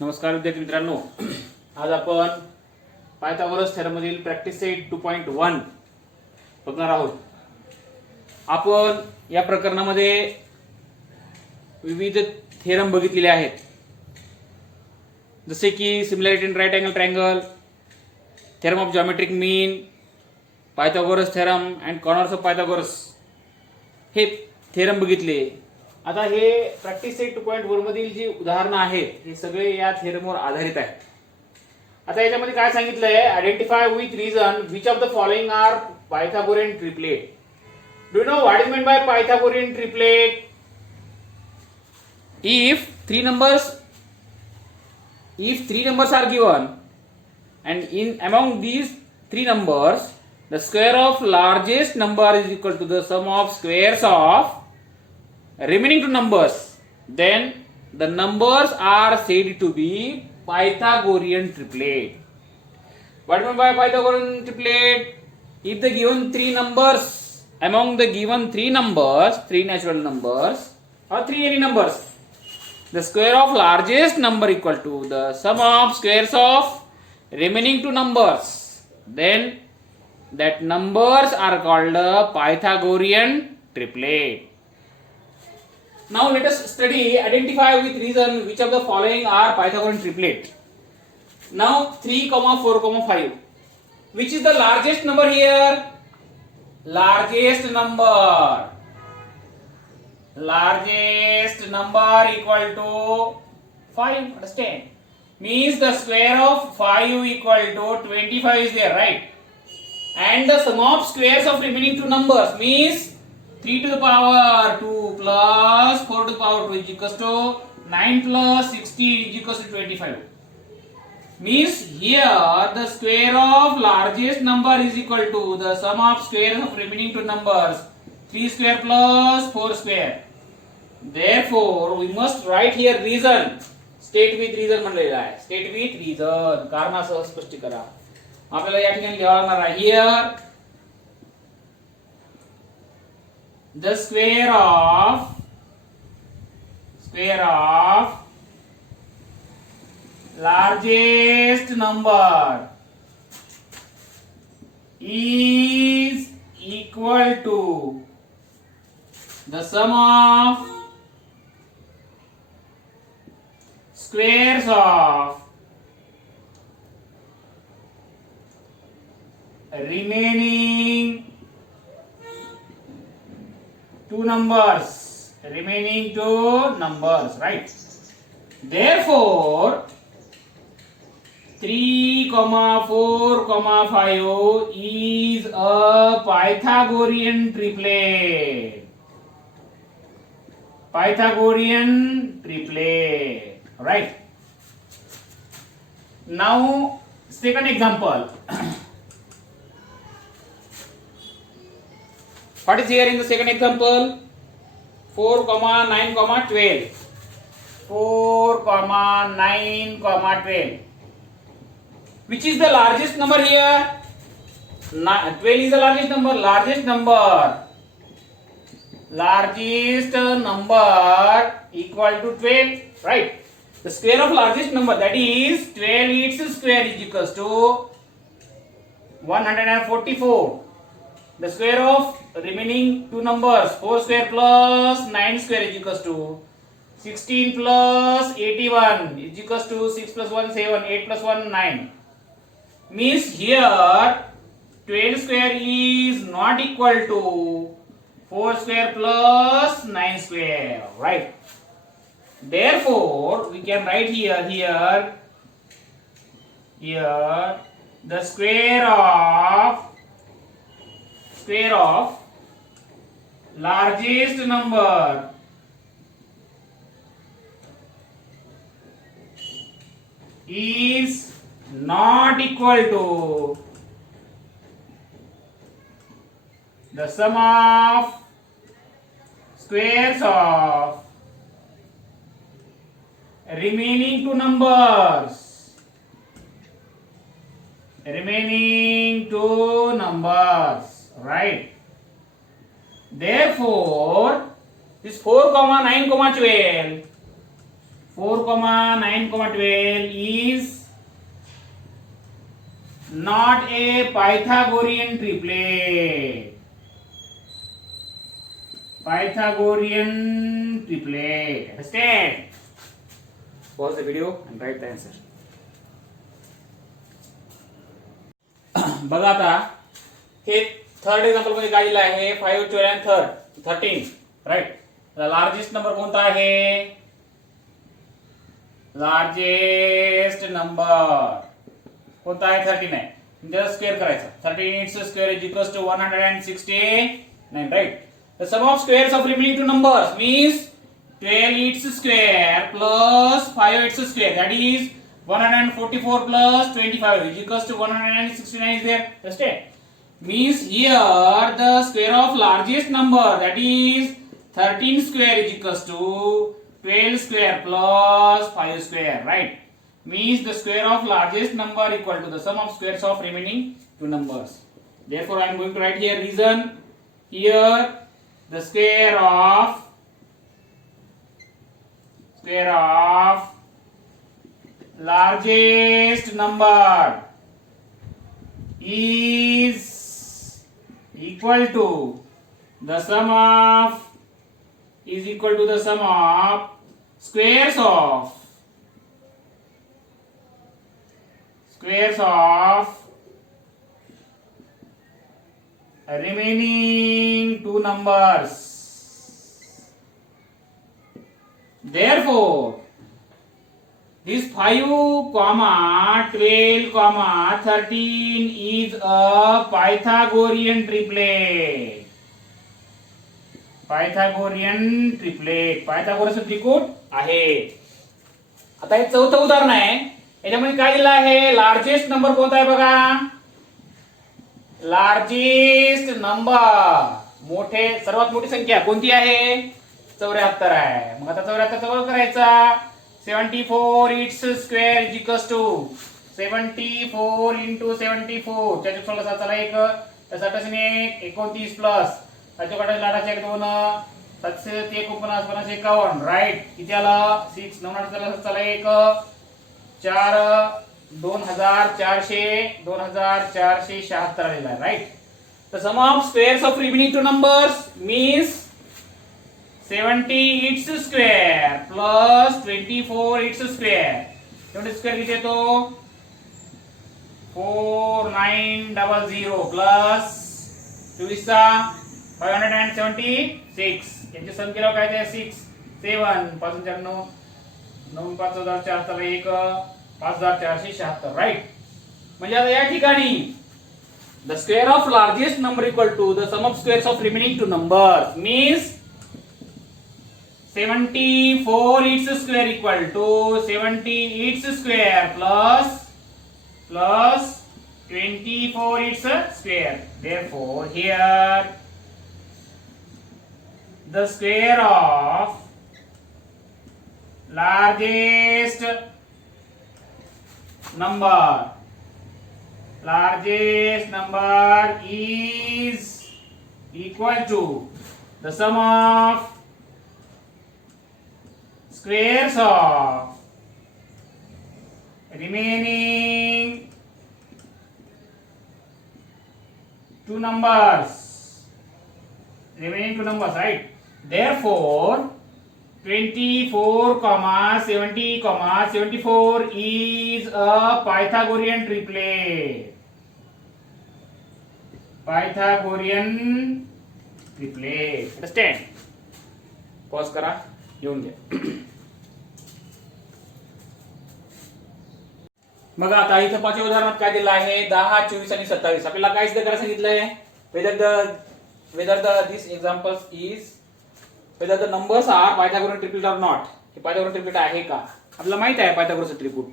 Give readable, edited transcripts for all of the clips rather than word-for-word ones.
नमस्कार विद्यार्थी मित्रांनो, आज आपण पायथागोरस थेरममधील प्रॅक्टिस सेट 2.1 बघणार आहोत. आपण या प्रकरणामध्ये विविध थेरम बघितलेले आहेत, जसे की similarity in right angle triangle, theorem of geometric mean, Pythagoras theorem and converse of Pythagoras हे थेरम बघितले. आता हे प्रॅक्टिस सेट 2.1 मधील जी उदाहरणं आहेत हे सगळे या थेरमवर आधारित आहेत. आता याच्यामध्ये काय सांगितलंय, identify with reason which of the following are Pythagorean triplet. Do you know what is mean by Pythagorean triplet? if three numbers are given and in among these three numbers the square of largest number is equal to the sum of squares of remaining two numbers, then the numbers are said to be Pythagorean triplet. What do you mean by Pythagorean triplet? If the given three numbers, among the given three numbers, three natural numbers or three any numbers, the square of largest number equal to the sum of squares of remaining two numbers, then that numbers are called a Pythagorean triplet. Now let us study, identify with reason which of the following are Pythagorean triplet. Now 3, 4, 5. Which is the largest number here? Largest number equal to 5. Understand? Means the square of 5 equal to 25 is there, right? And the sum of squares of remaining two numbers means 3 to the power 2 plus 4 to the power 2 is equals to 9 plus 16 is equals to 25. Means here the square of largest number is equal to the sum of squares of remaining two numbers, 3 square plus 4 square. Therefore we must write here reason. State with reason म्हणलेला आहे. State with reason, कारणासह स्पष्ट करा. आपल्याला या ठिकाणी लिहावं लागणार आहे here the square of largest number is equal to the sum of squares of remaining two numbers, right? Therefore 3, 4, 5 is a Pythagorean triplet. Right? Now second example. What is here in the second example? 4, 9, 12. 4, 9, 12. Which is the largest number here? 12 is the largest number. Largest number equal to 12, right? The square of largest number, that is 12, its square is equals to 144. The square of remaining two numbers, 4 square plus 9 square is equals to 16 plus 81 is equals to 6 plus 1 7, 8 plus 1 9. Means here 12 square is not equal to 4 square plus 9 square, right? Therefore we can write here the square of largest number is not equal to the sum of squares of remaining two numbers, right? Therefore this 4, 9, 12 4, 9, 12 is not a Pythagorean triplet. Pythagorean triplet. Understand? Pause the video and write the answer. बघा आता हे third example मध्ये काय दिलं आहे 5, 12 and 13 right. Largest number कोणता आहे? Largest number कोणता आहे? 13 आहे. त्याचा स्क्वेअर करायचा. 13 its square is equals to 169 right. The sum of squares of remaining two numbers means 12 its square plus 5 its square, that is 144 plus 25 is equals to 169 is there. Understand? Means here the square of largest number, that is 13 square is equals to 12 square plus 5 square, right? Means the square of largest number equal to the sum of squares of remaining two numbers. Therefore I am going to write here reason. Here the square of largest number is equal to the sum of squares of remaining two numbers. Therefore this 5, 12, 13 is a Pythagorean triplet. पायथागोरसचं त्रिकोट आहे. आता हे चौथं उदाहरण आहे. याच्यामध्ये काय दिलं आहे? लार्जेस्ट नंबर कोणता आहे बघा. लार्जेस्ट नंबर सर्वात मोठी संख्या कोणती आहे? 74 आहे. मग आता 74 चा वर्ग करायचा. 74 its square is equals to 74 into 74 त्याच्या 16 चला 1 त्यासाठी 29 प्लस त्याच्या काढायचे लाडाचे 1 2 7 1 49 51 राईट. किती आला? 6 9 चला 1 4 2476 आलेला आहे right. The sum of squares of remaining two numbers means 70 its square plus 24 its square. 70 square किती येतो? 4900 plus 576. यांची सम केल्यावर काय ते 6 7 5 9 9 5004 चला 1 5476 राईट. म्हणजे आता या ठिकाणी the square of largest number equal to the sum of squares of remaining two numbers means 74 its square equal to 70 its square plus 24 its square. Therefore here the square of largest number is equal to the sum of squares of remaining two numbers right. Therefore 24, 70, 74 is a Pythagorean triplet. Understand? Pause करा, येऊन घ्या. मग आता इथं पाचव्या उदाहरणात काय दिलं आहे? 10, 24 आणि 27. आपल्याला काय सिद्ध करायला सांगितलंय? whether these examples is whether the numbers are Pythagorean triplet or not. हे Pythagorean triplet आहे का? आपल्याला माहित आहे Pythagorean त्रिकोट.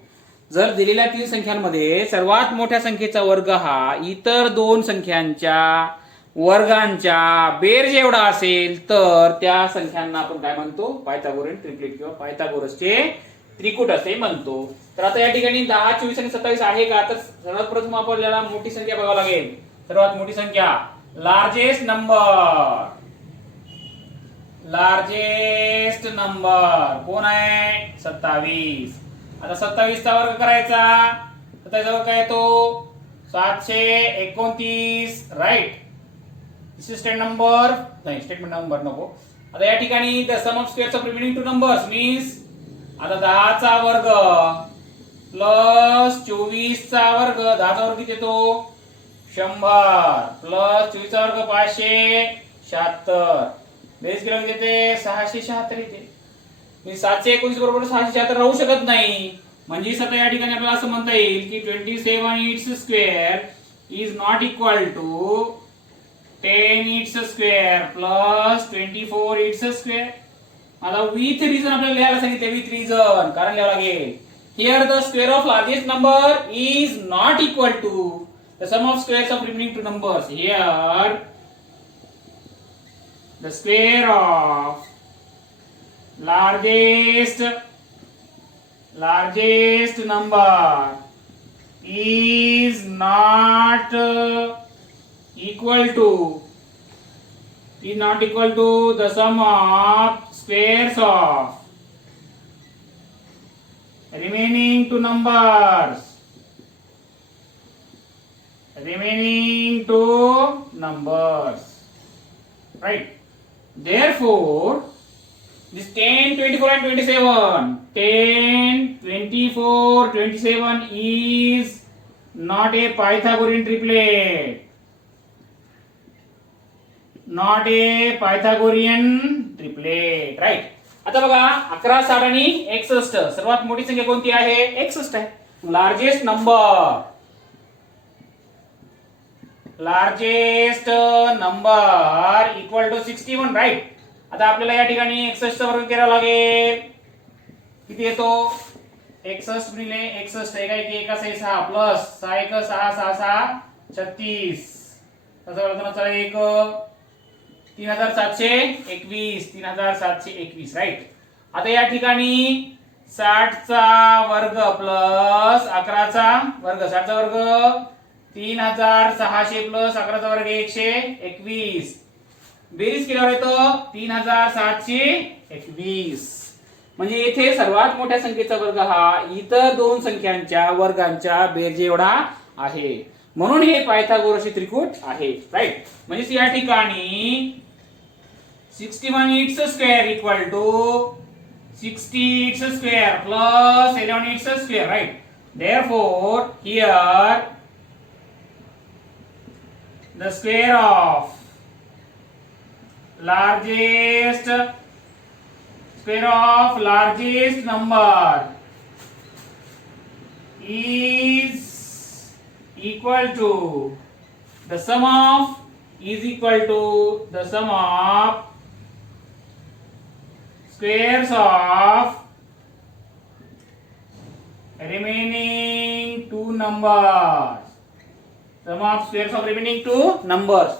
जर दिलेल्या तीन संख्यांमध्ये सर्वात मोठ्या संख्येचा वर्ग हा इतर दोन संख्यांच्या वर्गांच्या बेरज एवढा असेल तर त्या संख्यांना आपण काय म्हणतो? Pythagorean ट्रिपलेट किंवा पायथागोरसचे त्रिकूट असे म्हणतो. तर आता या ठिकाणी 10, 24 आणि 27 आहे का? तर सर्वात प्रथम आपल्याला मोठी संख्या बघावी लागेल. सर्वात मोठी संख्या लार्जेस्ट लार्जेस्ट नंबर कोण आहे 27. आता 27 चा वर्ग करायचा तर त्याच्यावर काय येतो 729 राईट. स्टेटमेंट नंबर नाही स्टेटमेंट नंबर नको. आता या ठिकाणी the sum of squares of remaining two numbers means आता 10 चा वर्ग प्लस 24 चा वर्ग 10 चा वर्ग किती येतो 100 प्लस 24 चा वर्ग 576 बेस केला किती येते 676 येते. मी 719 बरोबर 676 राहू शकत नाही. म्हणजे आता या ठिकाणी आपल्याला असं म्हणता येईल की 27 its square is not equal to 10 its square plus 24 its square. आता विथ रिझन आपल्याला लिहायला सांगितले विथ रिझन कारण लिहावं लागेल. Here the square of largest number is not equal to the sum of squares of remaining two numbers. Here the square of largest number is not equal to the sum of squares of remaining two numbers, right? Therefore, this 10, 24 and 27, 10, 24, 27 is not a Pythagorean triplet. Not a Pythagorean triplet, right? आता बघा 11, 60 आणि 61 सर्वात मोठी संख्या कोणती आहे 61 आहे. Largest number equal to 61 right. आता आपल्याला या ठिकाणी 61 चा वर्ग करावा लागेल. किती येतो 61 गुणिले 61 एका एक एका 6 प्लस 6 1 6 6 6 36 त्याचा वर्ग एक 3721 राईट. आता या ठिकाणी 60 चा वर्ग प्लस 11 चा वर्ग 60 चा वर्ग 3600 प्लस 11 चा वर्ग 121 बेरीज केल्यावर येतो 3721. म्हणजे येथे सर्वात मोठ्या संख्येचा वर्ग हा इतर दोन संख्यांच्या वर्गांच्या बेरजे एवढा आहे. म्हणून हे पायथागोरसचे त्रिकूट आहे राईट. म्हणजे या ठिकाणी 61 its square equal to 60 its square plus 11 its square right. Therefore, here the square of largest number is equal to the sum of squares of remaining two numbers. Sum of squares of remaining two numbers.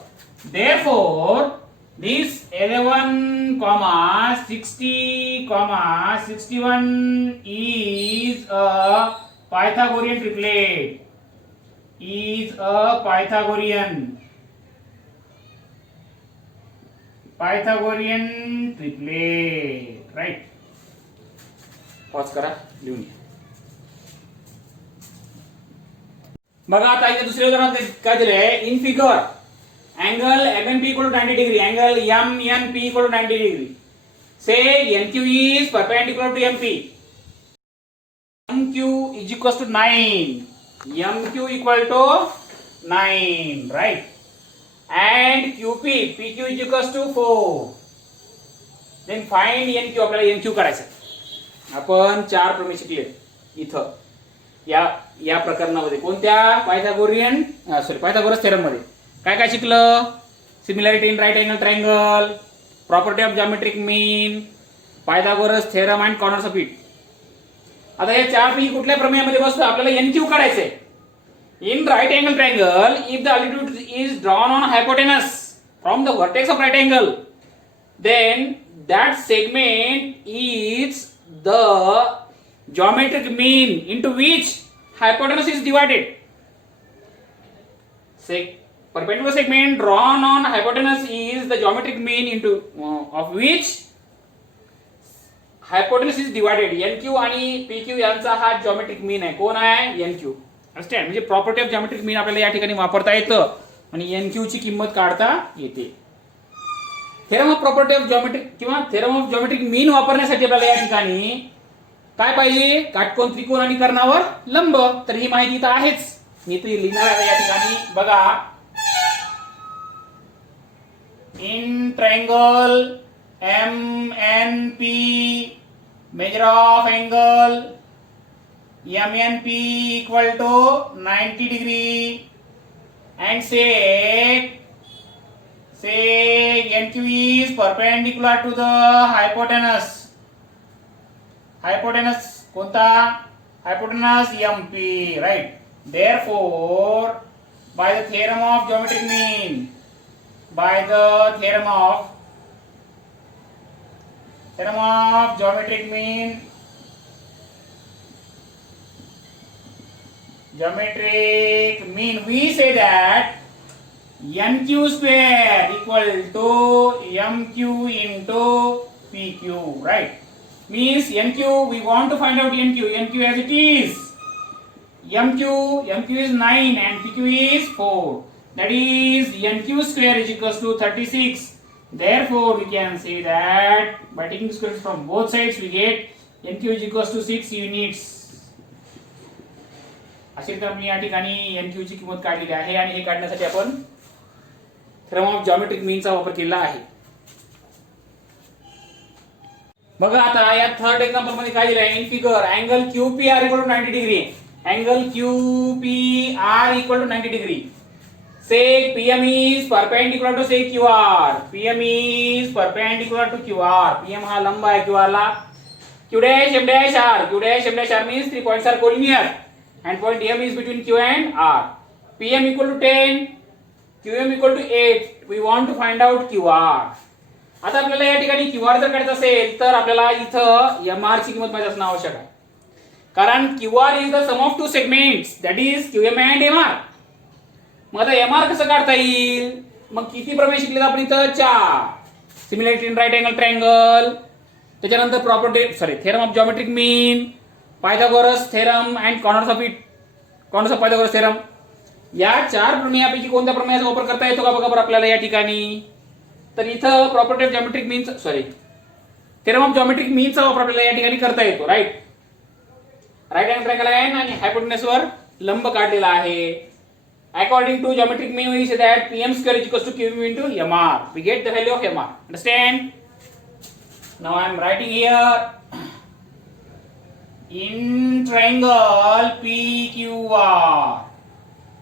Therefore, this 11, 60, 61 is a Pythagorean triplet. Pythagorean triplet, right? Pause करा लिहून घ्या. बघा आता इथे दुसऱ्या उदाहरणात काय दिलंय in figure angle MNP equal to 90 degree, angle MNP equal to 90 degree. Say NQ is perpendicular to MP. MQ is equal to 9. MQ equal to 9, right? And QP, PQ is equal to 4. Then find NQ. आपल्याला NQ करायचं. आपण 4 प्रमेय शिकले इथं या प्रकरणामध्ये कोणत्या Pythagoras theorem मध्ये काय काय शिकलं. Similarity in right angle triangle, property of geometric mean, Pythagoras theorem and converse of it. आता या 4 पैकी कुठल्या प्रमेयामध्ये बसतो आपल्याला NQ काढायचंय. In right angle triangle if the altitude is drawn on hypotenuse from the vertex of right angle then that segment is the geometric mean into which hypotenuse is divided. perpendicular segment drawn on hypotenuse is the geometric mean into of which hypotenuse is divided. NQ आणि PQ यांचा हा geometric mean आहे. कोण आहे? NQ. Understand? म्हणजे property of geometric mean आपल्याला या ठिकाणी वापरता येतं आणि NQ ची किंमत काढता येते. Theorem of property of geometric किंवा थेरम ऑफ geometric mean वापरण्यासाठी आपल्याला या ठिकाणी काय पाहिजे? काटकोन, त्रिकोण आणि कर्णावर लंब. तर ही माहिती तर आहेच. मी ती लिहिणार आहे या ठिकाणी. बघा, in triangle MNP, measure of angle MNP equal to 90 degree, and say NQ is perpendicular to the hypotenuse. Hypotenuse कोणता? Hypotenuse MP, right? Therefore, by the theorem of geometric mean, by the theorem of geometric mean, we say that NQ square equal to MQ into PQ, right? Means NQ, we want to find out NQ as it is. MQ is 9 and PQ is 4. That is NQ square is equals to 36. Therefore, we can say that by taking squares from both sides, we get NQ is equals to 6 units. अशी तर आपण या ठिकाणी NQ ची किंमत काढलेली आहे आणि हे काढण्यासाठी आपण थेरम ऑफ जॉमेट्रिक मीनचा वापर केला आहे. बघा आता या थर्ड एक्झाम्पल मध्ये काय दिलं आहे? In figure angle QPR equal to 90 degree. Angle QPR equal to 90 degree. Say PM is perpendicular to say QR. PM is perpendicular to QR. PM हा लंब आहे QR ला. Q dash M dash R. Q dash M dash R means 3 points are collinear and point M is between Q and R. PM equal to 10. QM equal to 8. We want to find out QR. आता आपल्याला या ठिकाणी QR जर काढायचं असेल तर आपल्याला इथं MR ची किंमत माहिती असणं आवश्यक आहे. कारण QR is the sum of two segments, that is QM and MR. मग आता MR कसं काढता येईल? मग किती प्रमेय शिकलेत आपण इथं? 4. Similarity in right angle triangle, त्याच्यानंतर theorem of geometric mean, Pythagoras theorem and converse of Pythagoras theorem. या 4 प्रमेयापैकी कोणत्या प्रमेयाचा वापर करता येतो का बघा बरं आपल्याला या ठिकाणी. तर इथं property of geometric mean theorem of geometric मीनचा वापर आपल्याला या ठिकाणी करता येतो. राईट अँगल ट्रायंगल आहे आणि हायपोटेन्यूस वर लंब काढलेला आहे. According to geometric mean we say that PM square is equals to QM into MR. We get the value of MR. Understand? Now I am writing here in triangle PQR,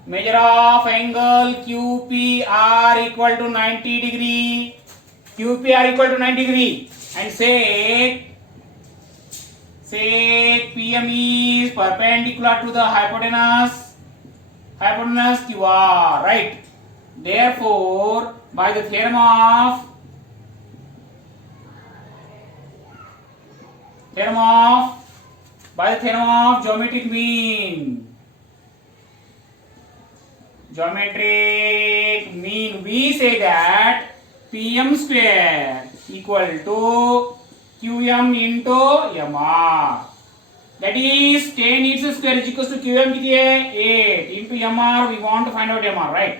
measure of angle QPR equal to 90 degree. QPR equal to 90 degree and say PM is perpendicular to the hypotenuse QR, right? Therefore, by the theorem of geometric mean, we say that PM square equal to QM into MR. That is 10 its square is equals to QM किती आहे? 8 into MR. We want to find out MR, right?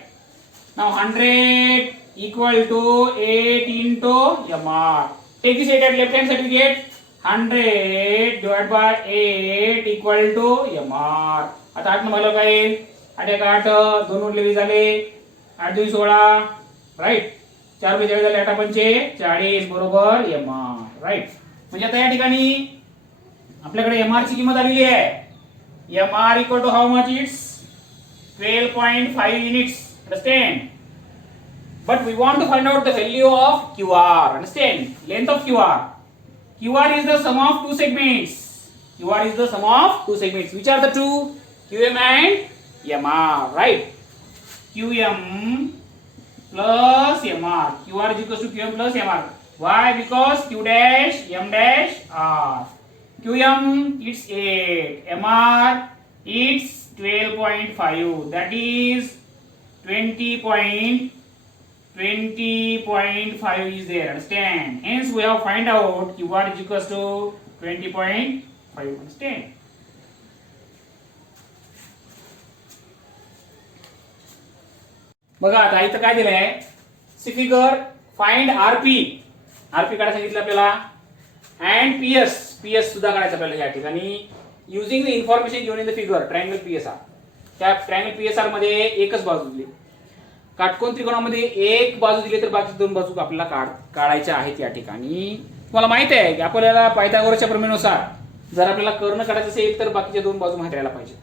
Now 100 equal to 8 into MR. Take this 8 at left hand side, we get 100 divided by 8 equal to MR. आता 8 न काय येईल? 8 एक 8, 2 उरलेले झाले, 8 2 16, right. 4 बेचाळीस झाले, 8 पंचे 40 बरोबर MR, राईट. म्हणजे आता या ठिकाणी आपल्याकडे MR ची किंमत आलेली आहे. MR equal to how much? It's 12.5 units. Understand? But we want to find out the value of QR. Understand? Length of QR. QR is the sum of two segments. QR is the sum of two segments. Which are the two? QM and MR. Right? QM plus MR. QR is equal to QM plus MR. Why? Because Q dash M dash R. QM it's 8. MR it's 12.5. That is 20.5 is there. Understand? Hence we have find out QR is equals to 20.5. Understand? बघा आता इथं काय दिलंय, C figure find RP काढायला सांगितलं आपल्याला, and PS सुद्धा काढायचं आपल्याला या ठिकाणी, using the information given in the figure triangle PSR. त्या ट्रायंगल पीएसआर मध्ये एकच बाजू दिली, काटकोन त्रिकोणामध्ये एक बाजू दिली तर बाकी दोन बाजू आपल्याला काढायच्या आहेत या ठिकाणी. तुम्हाला माहित आहे की आपल्याला पायथागोरसच्या प्रमेयानुसार जर आपल्याला कर्ण काढायचं असेल तर बाकीच्या दोन बाजू माहिती राहायला पाहिजे.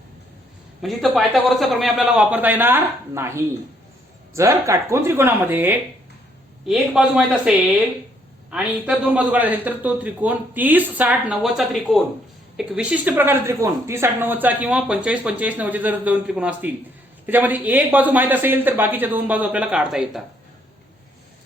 म्हणजे इथं पायथागोरसचा प्रमेय आपल्याला वापरता येणार नाही. जर काटकोन त्रिकोणामध्ये एक बाजू माहित असेल आणि इतर दोन बाजू काढायचे असेल तर तो त्रिकोण 30, 60, 90 चा त्रिकोण, एक विशिष्ट प्रकारचा त्रिकोण 30, 60, 90 चा किंवा 45, 45, 90 चे जर दोन त्रिकोण असतील त्याच्यामध्ये एक बाजू माहित असेल तर बाकीच्या दोन बाजू आपल्याला काढता येतात.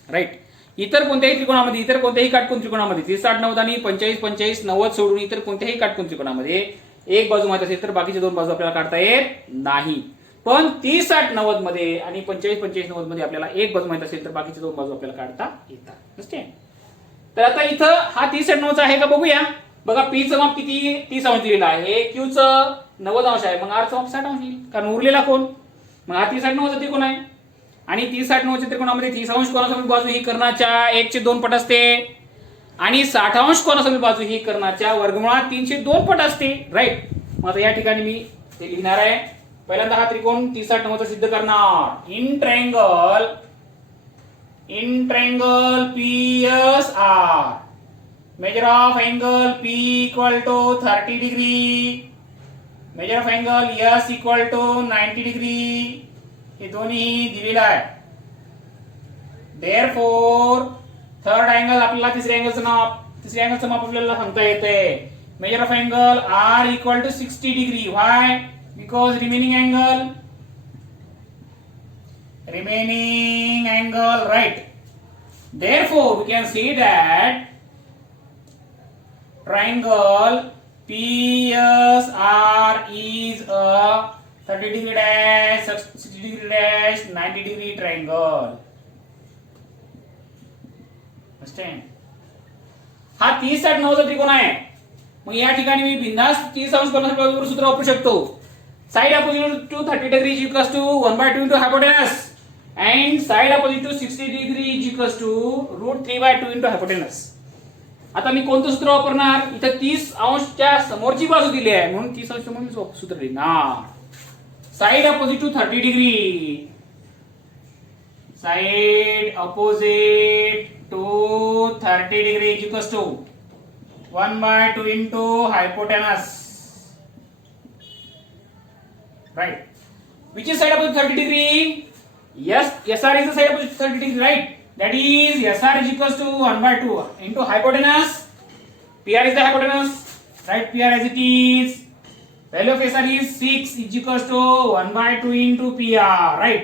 राईट. इतर कोणत्याही त्रिकोणामध्ये, इतर कोणत्याही काटकोन त्रिकोणामध्ये 30, 60, 90 आणि 45, 45, 90 सोडून इतर कोणत्याही काटकोन त्रिकोणामध्ये एक बाजू माहित असेल तर बाकीच्या दोन बाजू आपल्याला काढता येत नाही. पण 30, 60, 90 मध्ये आणि 45, 45, 90 मध्ये आपल्याला एक बाजू माहित असेल तर बाकीच्या दोन बाजू आपल्याला काढता येतात. तर आता इथं हा 30, 60, 90 आहे का बघूया. बघा पी चं माप किती, 30 अंश दिलेला आहे, क्यू चं 90 अंश आहे, मग आर चं माप 60 अंश येईल, कारण उरलेला कोण, मग हा 30, 60, 90 चा त्रिकोण आहे आणि 30, 60, 90 च्या त्रिकोणामध्ये 30 अंश कोणासमोर बाजू ही कर्णाच्या 1/2 पट असते आणि 60 अंश कोणासमोर बाजू ही कर्णाच्या वर्गमुळात 302 पट असते. राईट. मग आता या ठिकाणी मी ते लिहिणार आहे. पहिल्यांदा हा त्रिकोण 30, 60, 90 सिद्ध करणार. In triangle PSR, measure of angle P equal to 30 degree, measure of angle S equal to 90 degree, हे दोन्ही दिलेलं आहे. therefore थर्ड अँगल आपल्याला तिसऱ्या अँगलचं माप आपल्याला सांगता येते. measure of angle R equal to 60 degree. Why? Because remaining angle, right. Therefore we can say that triangle PSR is a 30 degree dash, 60 degree dash, 90 degree triangle. Understand? हा 30, 60, 90 चा त्रिकोण आहे. मग या ठिकाणी मी बिंदास 30 अंश कोनासाठी सूत्र वापरू शकतो. Side opposite to 30 degree is equals to 1/2 into hypotenuse and side opposite to 60 degree is equals to √3/2 into hypotenuse. आता मी कोणतं सूत्र वापरणार, इथं 30 अंशच्या समोरची बाजू दिली आहे म्हणून 30 अंश समोर मी सूत्र लिहिणार. Side opposite to 30 degree, side opposite to 30 degree is equals to 1/2 into hypotenuse. Right. Which is side opposite 30 degree? Yes, SR is the side opposite 30 degree, right? That is SR is equals to 1/2 into hypotenuse. PR is the hypotenuse, right? PR as it is. Value of SR is 6 is equals to 1/2 into PR, right?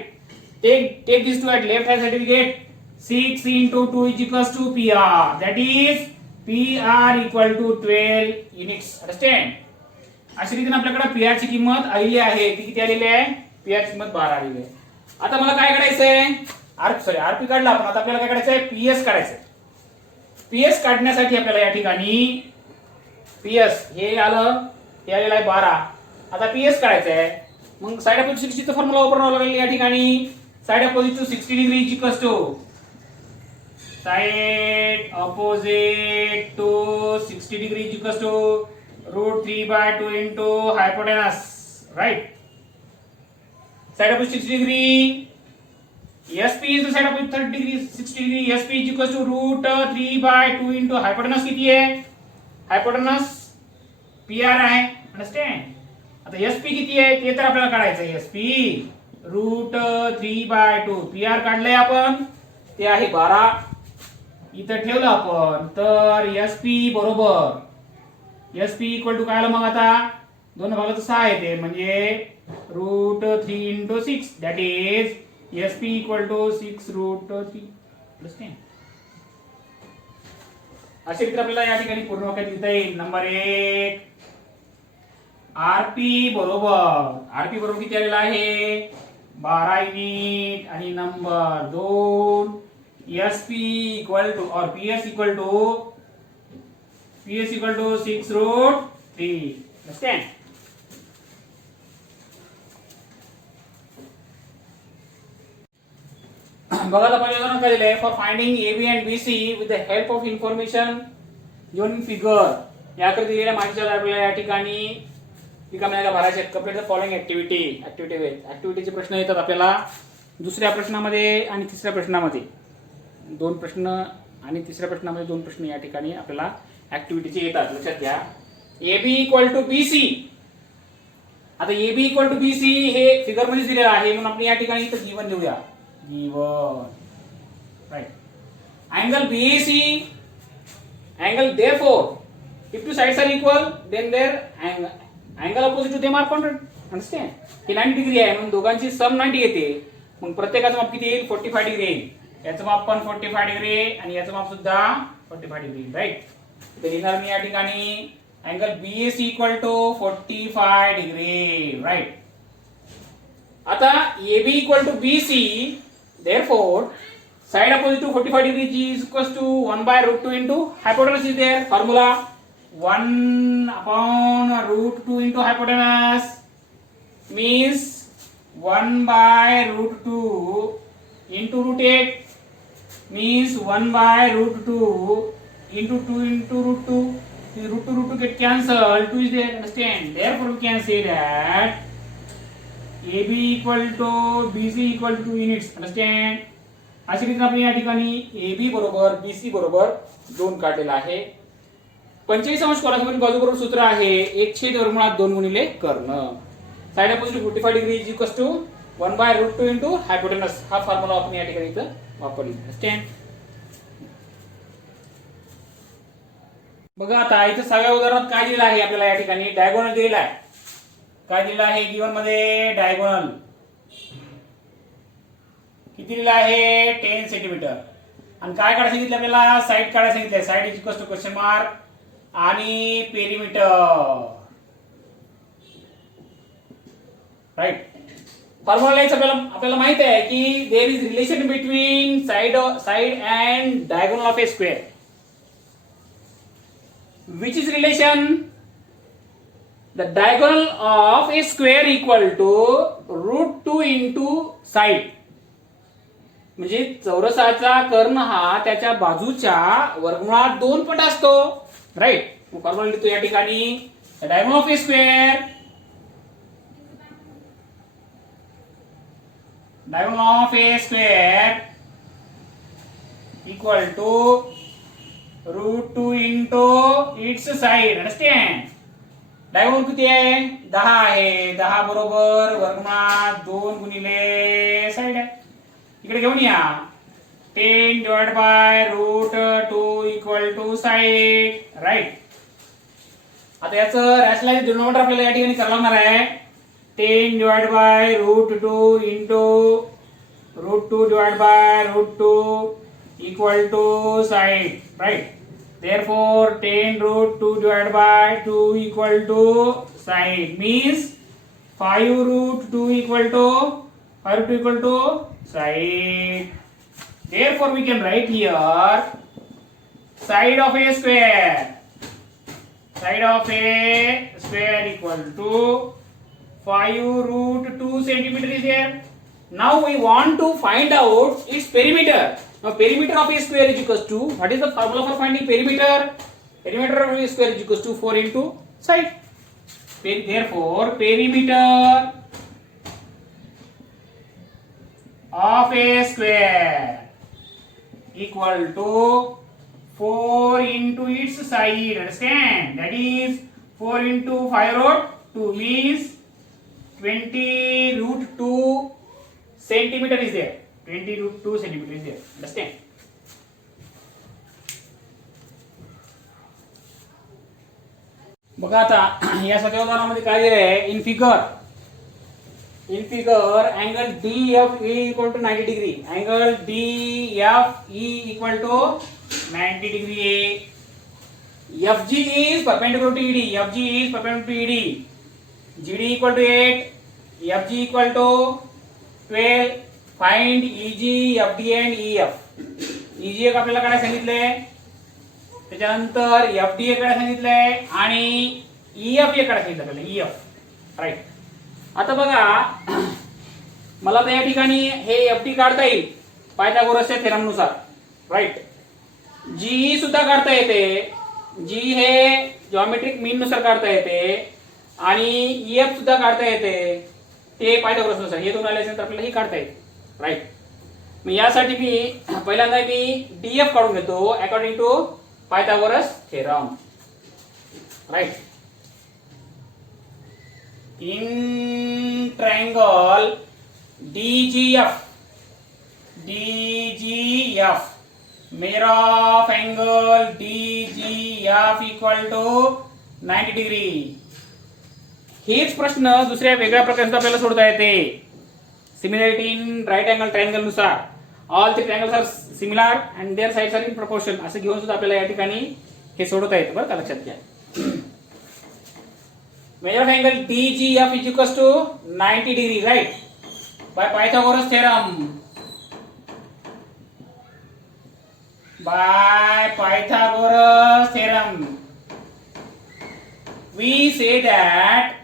Take this to at left hand side, we get 6 into 2 is equals to PR. That is PR equal to 12 units. Understand? अशा रीतीने आपल्याकडे PR ची किंमत आलेली आहे. ती किती आलेली आहे, पीआर ची किंमत 12 आलेली आहे. आता मला काय काढायचंय, आरपी काढला आपण, आता आपल्याला काय काढायचंय, पीएस काढायचंय. पीएस काढण्यासाठी आपल्याला या ठिकाणी पीएस हे आलेलं आहे 12. आता पीएस काढायचंय, मग साइड अपोजिट 60 चा फॉर्म्युला वापरावा लागेल. या ठिकाणी side opposite to 60 degree is equals to side opposite to 60 degree is equals to √3/2 into hypotenuse, right? Side opposite 60 degree, SP is the side opposite 30 degree, 60 degree. SP is equals to √3/2 into hypotenuse किती आहे, hypotenuse PR आहे. Understand? आता SP किती आहे ते तर आपल्याला काढायचं आहे. SP √3/2, PR काढलंय आपण, ते आहे 12. इथं ठेवलं आपण तर SP बरोबर SP इक्वल टू काय आलं मग, आता दोन भागाला 6 येते म्हणजे √3 into 6, that is SP equal to 6√3. Understand? अशा रीतीने आपल्याला या ठिकाणी पूर्ण वाक्यात लिहिता येईल. नंबर 1, आरपी बरोबर किती आलेला आहे, 12 युनिट आणि नंबर 2 SP इक्वल टू और PS इक्वल टू 6√3. Understand? बघा आता पहिलं उदाहरण काय दिलंय for finding AB and BC with the help of information given in figure. याकडे दिलेल्या माहितीच्या आपल्याला या ठिकाणी रिकाम्या भरायचे कंप्लीट द फॉलोइंग ऍक्टिव्हिटीचे प्रश्न येतात आपल्याला दुसऱ्या प्रश्नामध्ये आणि तिसऱ्या प्रश्नामध्ये. 2 प्रश्न आणि तिसऱ्या प्रश्नामध्ये 2 प्रश्न या ठिकाणी आपल्याला ऍक्टिव्हिटीचे येतात. लक्षात घ्या. AB equal to BC. आता AB इक्वल टू BC हे फिगर मध्ये दिलेलं आहे म्हणून आपण या ठिकाणी इथं गिवन लिहूया. Given right. Angle BAC angle therefore if two sides are equal then their angle opposite to them are 100. Understand? हे 90 डिग्री आहे म्हणून दोघांची सम 90 येते. मग प्रत्येकाचं माप किती येईल 45 डिग्री येईल. याचं माप पण 45 डिग्री आणि याचं माप सुद्धा 45 डिग्री. राइट. तर लिहिणार मी या ठिकाणी angle BAC equal to 45 degree. Right. आता AB equal to BC therefore side opposite to 45 degree is equals to 1 by root 2 into hypotenuse is there. Formula 1 upon root 2 into hypotenuse means 1 by root 2 into root 8 means 1 by root 2 into 2 into root 2. The root 2 get cancelled. 2 is there. Understand? Therefore we can say that AB equal to BC equal to units. Understand? अशी रीतीने आपण या ठिकाणी AB बरोबर BC बरोबर 2 काढलेला आहे. 45 अंश कोनासमोरील बाजू बरोबर सूत्र आहे 1/2 गुणिले कर्ण. Side opposite 45 degree is equal to 1 by root 2 into hypotenuse. हा फॉर्म्युला आपण या ठिकाणी इथं वापरला. अंडरस्टँड? बघा आता इथं सगळ्या उदाहरणात काय दिलेलं आहे आपल्याला या ठिकाणी डायगोनल दिलेला आहे. काय दिलेलं आहे गिवन मध्ये डायगोनल किती दिलेला आहे 10 सेंटीमीटर. आणि काय काढायला सांगितलं आपल्याला साइड काढायला सांगितलंय. Side is equal to question mark आणि पेरिमीटर. राइट. फॉर्म्युला लिहायचं आपल्याला माहित आहे की there is relation between side and diagonal of a square. Which is relation? The diagonal of a square equal to root 2 into side. म्हणजे चौरसाचा कर्ण हा त्याच्या बाजूच्या वर्गमुळात 2 पट असतो. राइट. फॉर्म्युला लिहितो या ठिकाणी diagonal of a square equal to root 2 into its side. Understand? Diagonal किती आहे 10 आहे. 10 बरोबर वर्गमुळात 2 गुणिले साइड आहे. इकडे घेऊन या 10 divide by root 2 equal to side. Right. आता याचं रॅशनलाइज डिनोमिनेटर आपल्याला या ठिकाणी करावं लागणार आहे. 10 divide by root 2 into root 2 divide by root 2 equal to side. Right. Therefore 10 root 2 divided by 2 equal to side means 5 root 2 equal to side. Therefore we can write here side of a square equal to 5 root 2 centimeter is there. Now we want to find out its perimeter. Now perimeter of a square is equals to, what is the formula for finding perimeter? Perimeter of a square is equals to 4 into side. Therefore perimeter of a square equal to 4 into its side. Understand? That is 4 into 5 root 2 means 20 root 2 centimeter is there. 20 root 2 centimeter is there. Understand? बघा आता या सगळ्या उदाहरणामध्ये काय दिलं आहे in figure angle DFE equal to 90 degree. Angle DFE equal to 90 degree. FG is perpendicular to ED. GD equal to 8. FG equal to 12. Find EG, FD and EF. EG एक आपल्याला काय सांगितलंय, त्याच्यानंतर FD एक काय सांगितलंय आणि EF एक काय सांगितलं आपल्याला, EF. राईट. आता बघा मला तर या ठिकाणी हे FD काढता येईल पायथागोरसच्या थेरमनुसार. राईट. GE सुद्धा काढता येते. G हे जॉमेट्रिक मीन नुसार काढता येते आणि EF सुद्धा काढता येते ते पायथागोरसनुसार. हे दोन आल्यानंतर आपल्याला हे काढता येते. राईट. मग यासाठी मी पहिल्यांदा मी DF काढून घेतो according to Pythagoras theorem. Right. In triangle DGF measure of angle DGF equal to 90 degree. हेच प्रश्न दुसऱ्या वेगळ्या प्रकारे आपल्याला सोडता येते. Similarity in right angle triangle नुसार all the triangles are similar and their sides are in proportion असं घेऊन सुद्धा आपल्याला या ठिकाणी हे सोडवता येतं. बरं का, लक्षात घ्या. measure of angle DGF is equals to 90 degree. Right. By Pythagoras theorem. By Pythagoras theorem, we say that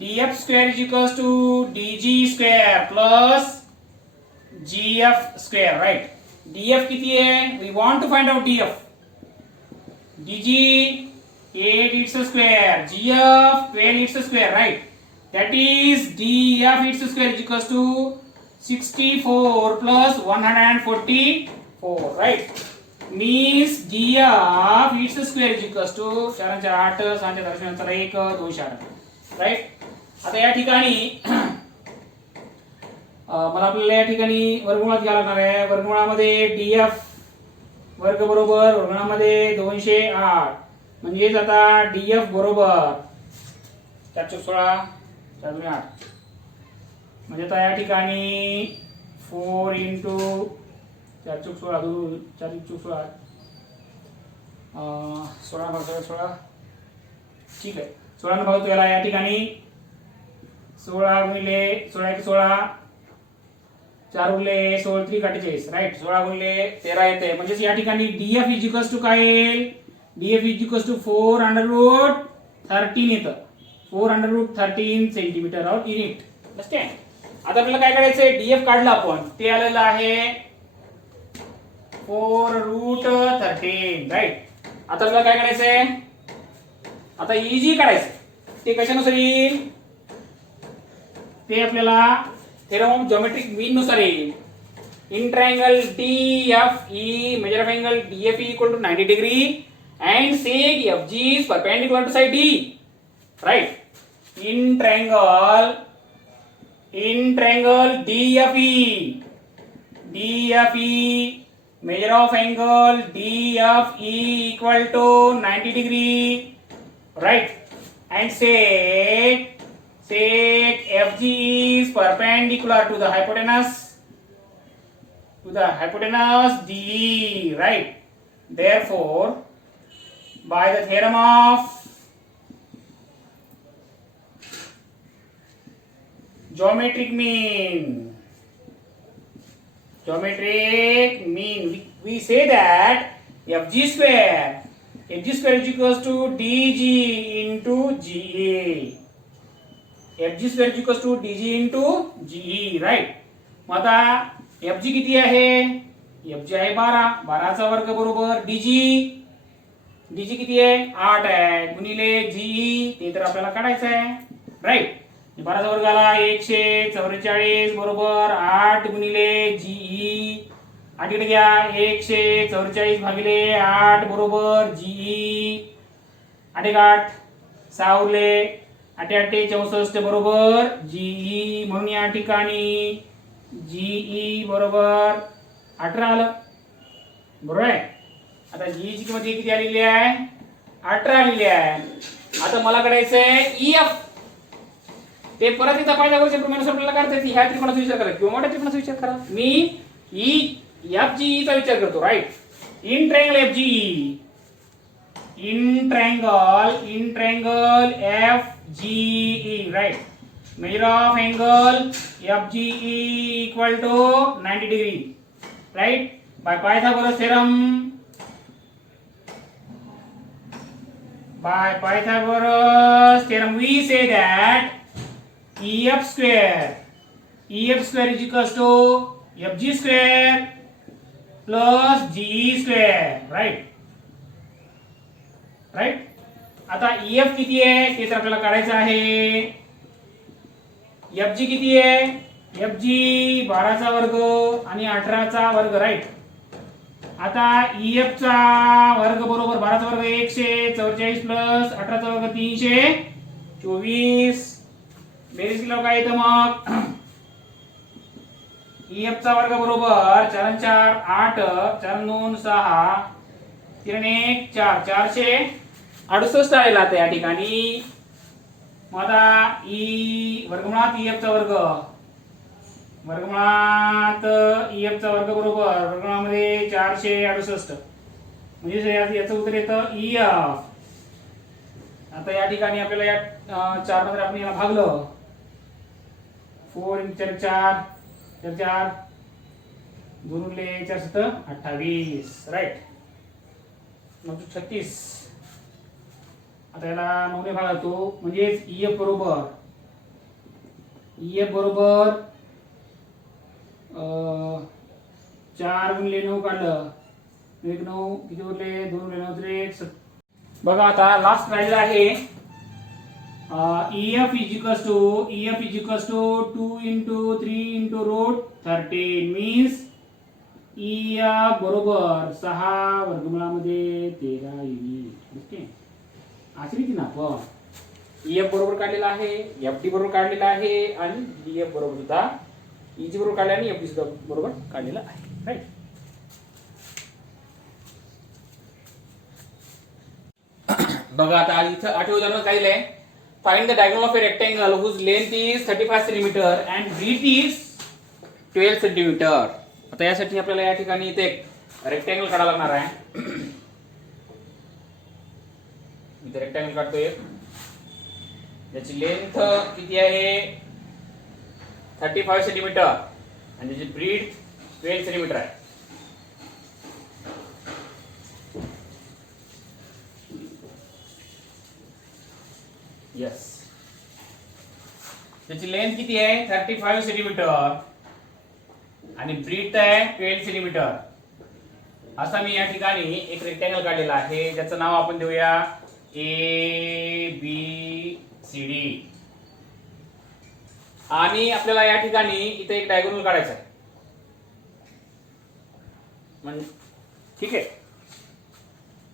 DF square is equals to DG square plus GF square. Right. DF किती है? We want to find out DF. DG 8 its square, GF 12 its square. Right. That is DF its square is equals to 64 plus 144. Right. Means DF its square is equals to 4 8 6 नंतर 1 2 8. Right. आता या ठिकाणी मला आपल्याला या ठिकाणी वर्गमुळात घ्यायला लागणार आहे. वर्गमुळामध्ये DF वर्ग बरोबर वर्गमुळामध्ये 208 म्हणजेच आता DF बरोबर 416 4 म्हणजे आता या ठिकाणी 4 into 4 चूक 16 4 चूक 16 16 भाग 16. ठीक आहे. 16 भाग याला या ठिकाणी 16 गुणिले 16 1 16 4 गुणिले 16 3 48. राईट. 16 गुणिले 13 येते. म्हणजे या ठिकाणी DF इज इक्वल्स टू काय येईल? DF is equals to 4 under root 13 येतं. 4 under root 13 centimetre of unit. Understand. आता आपल्याला काय करायचंय? DF काढलं आपण, ते आलेलं आहे 4 रूट 13. राईट. आता आपल्याला काय करायचंय? आता EG काढायचं. ते कशानुसार येईल? ते आपल्याला थेरम ऑफ ज्योमेट्रिक मीन नुसार येईल. In triangle DFE measure of angle DFE equal to 90 degree and sec FG is perpendicular to side D. Right. In triangle DFE measure of angle DFE equal to 90 degree. Right. And sec FG is perpendicular to the hypotenuse DE. Right. Therefore, by the theorem of geometric mean, we say that FG square is equals to DG into GE. FG square is equals to DG into GE. Right. मग आता FG किती आहे? FG आहे 12. 12 चा वर्ग बरोबर DG किती आहे? 8 आहे गुणिले GE ते तर आपल्याला काढायचं आहे. राईट. 12 चा वर्ग आला 144 बरोबर 8 गुणिले GE. 8 इकडे घ्या. 144 भागिले 8 बरोबर GE. 8 1 8 6 उरले 8 8 64 बरोबर GE. म्हणून या ठिकाणी GE बरोबर 18 आलं. बरोबर आहे. आता GE ची किंमत किती आलेली आहे? 18 आलेली आहे. आता मला काढायचंय EF. ते परत एकदा पायथागोरसच्या प्रमेयानुसार आपल्याला काढता येते. ह्या त्रिकोणाचा विचार करा किंवा मोठ्या त्रिकोणाचा विचार करा. मी FGE चा विचार करतो. Right. In triangle FGE, in triangle FGE. Right. measure of angle FGE equal to 90 degree, right? By Pythagoras theorem, we say that EF square is equals to FG square plus GE square, right? आता EF किती आहे ते तर आपल्याला काढायचं आहे. FG किती आहे? FG 12 चा वर्ग आणि 18 चा वर्ग, राईट. आता EF चा वर्ग बरोबर 12 चा वर्ग 144 प्लस 18 चा वर्ग 324. बेरीज केल्यावर काय येतं मग? EF चा वर्ग बरोबर 4 4 8 4 2 6 3 1 4 468 आलेला आता या ठिकाणी. मग आता वर्गमुळात EF चा वर्ग बरोबर वर्गमुळामध्ये 468 म्हणजे याचं उत्तर येतं EF. आता या ठिकाणी आपल्याला या 4 मध्ये आपण याला भागलं. 4 × 4 4 4 4 2 उरले 4 7 28, राईट. 9 36. आता याला 9 ने भागतो म्हणजे EF बरोबर 4 × 9 काढलं 1 9 किती उरले 2 उरले 9 3 1. बघा आता लास्ट राहिलेला आहे. EF is equals to 2 × 3 × √13 means EF बरोबर 6 वर्गमुळामध्ये 13 येईल. ओके, अशी रीती ना आपण EF बरोबर काढलेला आहे, FD बरोबर काढलेला आहे आणि DF बरोबर सुद्धा EG बरोबर काढले आणि FD सुद्धा बरोबर काढलेला आहे, राईट. बघा आता इथं 8वे उदाहरण काय दिलंय. Find the diagonal of a rectangle whose length is 35 cm and breadth is 12 cm. आता यासाठी आपल्याला या ठिकाणी इथे एक रेक्टेंगल काढायला लागणार आहे. इथे रेक्टेंगल काढतोय. त्याची लेंथ किती आहे 35 cm आणि त्याची ब्रेथ 12 cm आहे. यस, त्याची लेंथ किती आहे 35 cm आणि ब्रेथ आहे 12 cm. असा मी या ठिकाणी एक रेक्टेंगल काढलेला आहे ज्याचं नाव आपण देऊया ABCD. आणि आपल्याला या ठिकाणी इथे एक डायगोनल काढायचा आहे. ठीक आहे.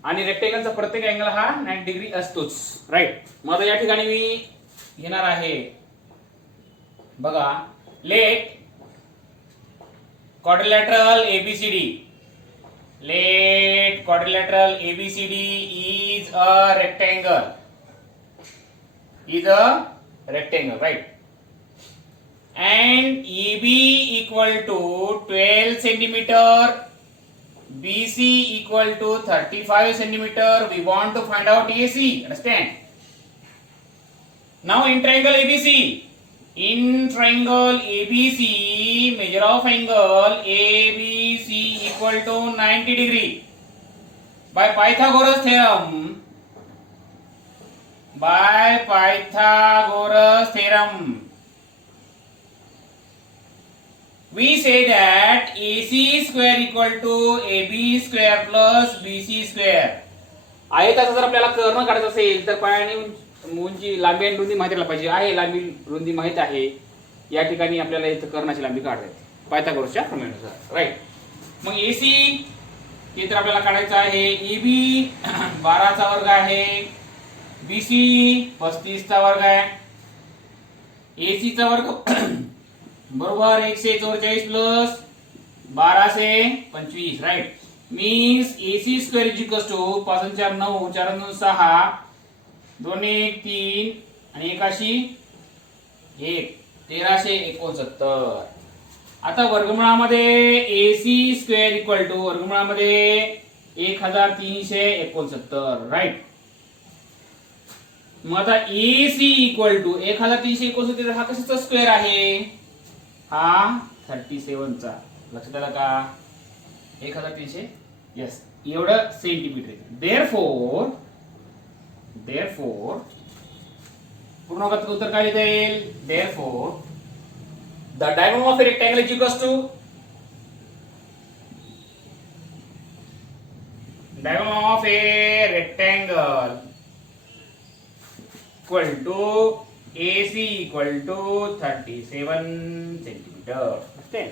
आणि रेक्टेंगलचा प्रत्येक अँगल हा 90 डिग्री असतोच, राईट. मग आता या ठिकाणी मी घेणार आहे बघा late quadrilateral ABCD. Let quadrilateral ABCD is a rectangle. Right? And EB equal to 12 centimeter, BC equal to 35 centimeter. We want to find out AC. Understand? Now in triangle ABC. In triangle ABC, measure of angle ABC equal to 90 degree. By Pythagoras theorem, we say that AC square equal to AB square plus BC square. आयताचा जर आपल्याला कर्ण काढायचा असेल तर पायाने उंची लांबी आणि रुंदी माहिती पाहिजे. आहे लांबी रुंदी माहित आहे. या ठिकाणी आपल्याला इथं कर्णाची लांबी काढायची पायथागोरसच्या प्रमेयानुसार, राईट. मग AC हे तर आपल्याला काढायचं आहे. EB 12 चा वर्ग आहे, BC 35 चा वर्ग आहे. AC चा वर्ग बरोबर 144 plus 1225, right. Means AC square is equal to 5 4 9 4 2 6 2 1 3 आणि 81 1 1369. आता वर्गमुळामध्ये AC स्क्वेअर इक्वल टू वर्गमुळामध्ये 1369, राईट. मग आता AC इक्वल टू 1369 हा कशाचा स्क्वेअर आहे? हा 37चा. लक्षात आलं का? 1300 यस एवढं सेंटीमीटर. देअरफॉर पूर्ण उत्तर काय लिहिता येईल? Therefore the diagonal of a rectangle is equals to diagonal of a rectangle equal to AC equal to 37 centimeter. Okay.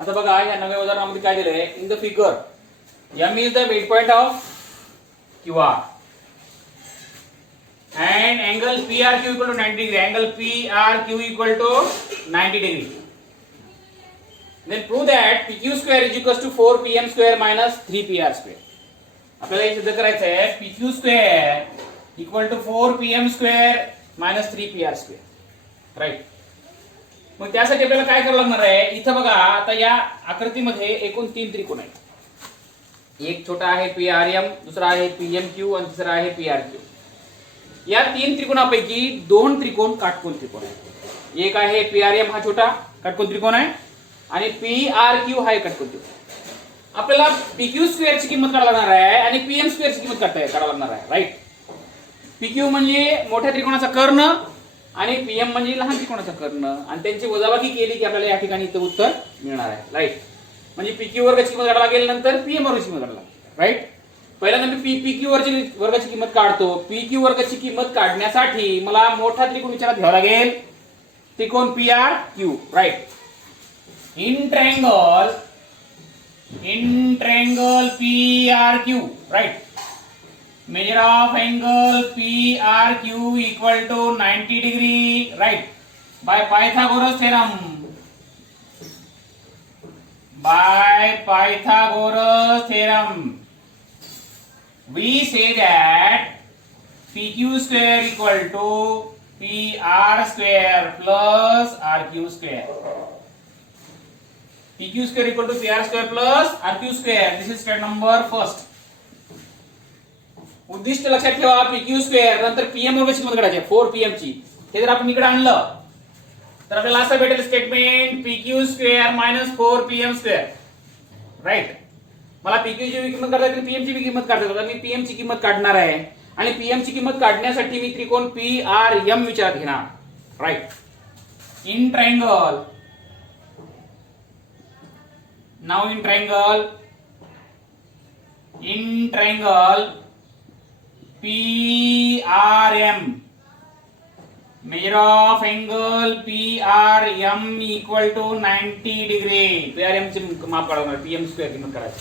आता बघा या नव्या उदाहरणामध्ये काय दिलंय? In the figure M is the midpoint of QR and angle PRQ equal to 90 degree. Angle PRQ equal to 90 degree. Then prove that PQ square is equals to 4PM square minus 3PR square. आपल्याला हे सिद्ध करायचं आहे PQ square equal to 4PM square minus 3PR square. Right. मग त्यासाठी आपल्याला काय करावं लागणार आहे? इथं बघा आता या आकृतीमध्ये एकूण 3 त्रिकोण आहेत. एक छोटा आहे PRM, दुसरा आहे PMQ आणि तिसरा आहे PRQ. या 3 त्रिकोणापैकी 2 त्रिकोण काटकोन त्रिकोण आहेत. एक आहे PRM हा छोटा काटकोन त्रिकोण आहे आणि PRQ हा एक काटकोन त्रिकोण. आपल्याला PQ स्क्वेअर ची किंमत काढावी लागणार आहे आणि PM स्क्वेअर ची किंमत काढावी लागणार आहे. राईट. PQ म्हणजे मोठ्या त्रिकोणाचा कर्ण आणि PM म्हणजे लहान त्रिकोणाचा कर्ण आणि त्यांची वजाबाकी केली की आपल्याला या ठिकाणी इथं उत्तर मिळणार आहे. राईट. म्हणजे PQ वर्गाची किंमत काढावी लागेल नंतर PM वर्गाची किंमत काढावी लागेल. राईट. पहिल्यांदा मी PQ वर्गाची किंमत काढतो. PQ वर्गाची किंमत काढण्यासाठी मला मोठा त्रिकोण विचारात घ्यावा लागेल. त्रिकोण PRQ. Right. In triangle PRQ. Right. Measure of angle PRQ equal to 90 degree. Right. By Pythagoras theorem. We say that PQ square equal to PR square plus RQ square. PQ square equal to PR square plus RQ square. This is step number first. उद्दिष्ट लक्षात ठेवा PQ square नंतर PM वर्गाची किंमत काढायची 4PM ची. हे जर आपण इकडे आणलं तर आपल्याला असं भेटेल statement PQ square minus 4PM square. Right. मला PQ ची किंमत काढता येते PM ची किंमत काढता येते. मी PM ची किंमत काढणार आहे आणि PM ची किंमत काढण्यासाठी मी त्रिकोण PRM विचारात घेणार. Right. In triangle now in triangle PRM. Measure of angle PRM equal to 90 degree. PRM ची माप काढणार PM स्क्वेअर किंमत करायची.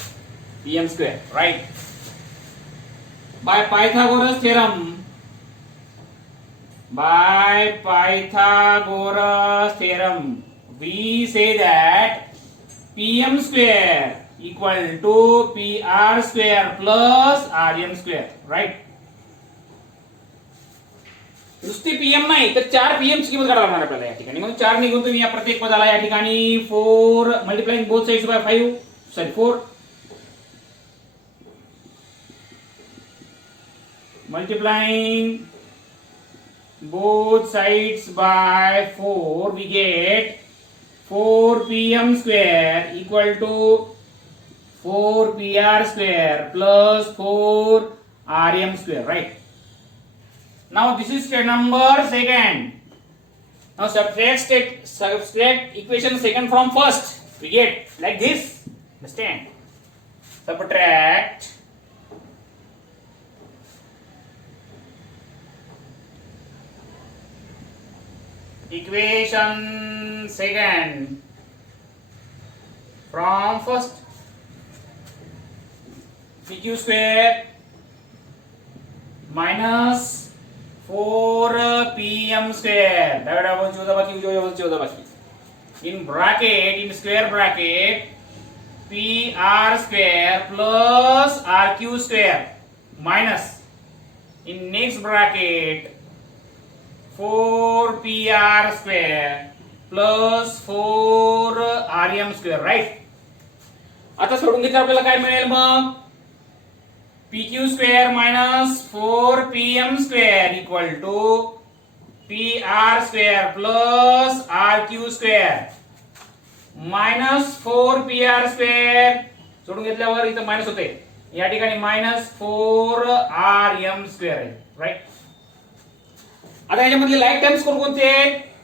PM square. Right. By Pythagoras theorem we say that PM square equal to PR square plus RM square. Right. नुसती PM नाही तर 4 PM ची किंमत काढावी लागणार आपल्याला या ठिकाणी. म्हणून 4 निघून तुम्ही या प्रत्येक पदाला या ठिकाणी 4 multiplying both sides by 5 sorry 4 multiplying both sides by 4 we get 4PM square equal to 4PR square plus 4RM square. Right. Now this is step number second. Now subtract equation second from first. We get like this. Understand? Subtract equation second from first. PQ square minus 4PM square divided by उजव्या बाजूची in square bracket PR square plus RQ square minus in next bracket 4PR square plus 4RM square. Right. आता सोडून घेतलं आपल्याला काय मिळेल मग, PQ square minus 4PM square equal to PR square plus RQ square minus 4PR square. सोडून घेतल्यावर इथं मायनस होते, या ठिकाणी मायनस 4RM स्क्वेअर आहे. राईट. आता याच्यामधले लाईक टर्म्स कोणते,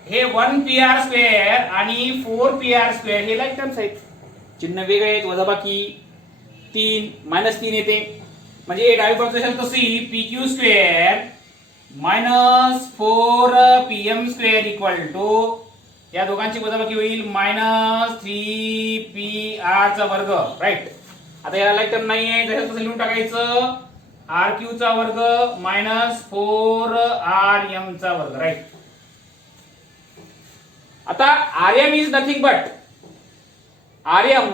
हे 1PR स्क्वेअर आणि 4PR स्क्वेअर हे लाईक टर्म्स आहेत. चिन्ह वेगळे आहेत, वजाबाकी 3 -3 येते. म्हणजे डावी बाजू असेल तशी PQ square minus 4PM square equal to, या दोघांची वजाबाकी होईल मायनस 3PR चा वर्ग. राईट. आता याला लाईक टर्म नाहीये, तसं लिहून टाकायचं RQ चा वर्ग मायनस 4RM चा वर्ग. राईट. आता RM is nothing but, RM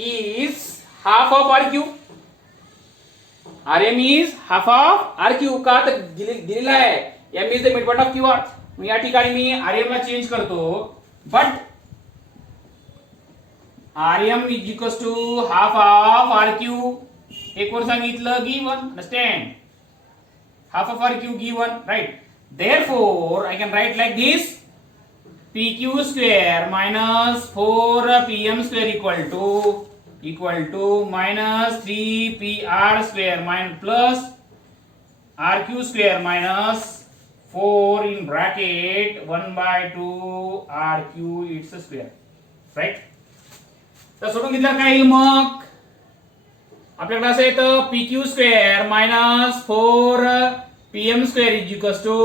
is half of RQ. RM is half of RQ. का तर दिलेला आहे M is the midpoint of QR. मी या ठिकाणी मी RM ला चेंज करतो, but RM is equals to half of RQ. हे कोण सांगितलं, given. Understand, half of RQ given. Right. Therefore I can write like this, PQ square minus 4PM square equal to minus 3PR square minus plus RQ square minus 4 in bracket 1/2 RQ its square. Right. तर सोडून घेतलं काय येईल मग, आपल्याकडे असं येतं PQ square minus 4PM square is equals to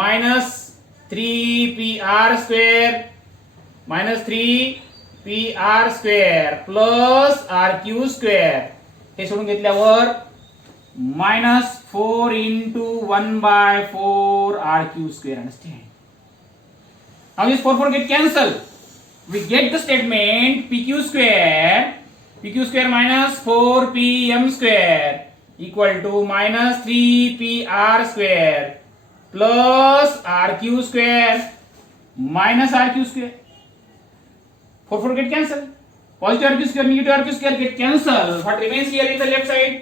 minus 3PR square minus 3PR square plus RQ square. हे सोडून घेतल्यावर minus 4 into 1/4 RQ square. Understand? Now this 4 get cancelled. We get the statement PQ square minus 4PM square equal to minus 3PR square plus RQ square minus RQ square. 4 get cancelled. Positive RQ square, negative RQ square get cancelled. What remains here in the left side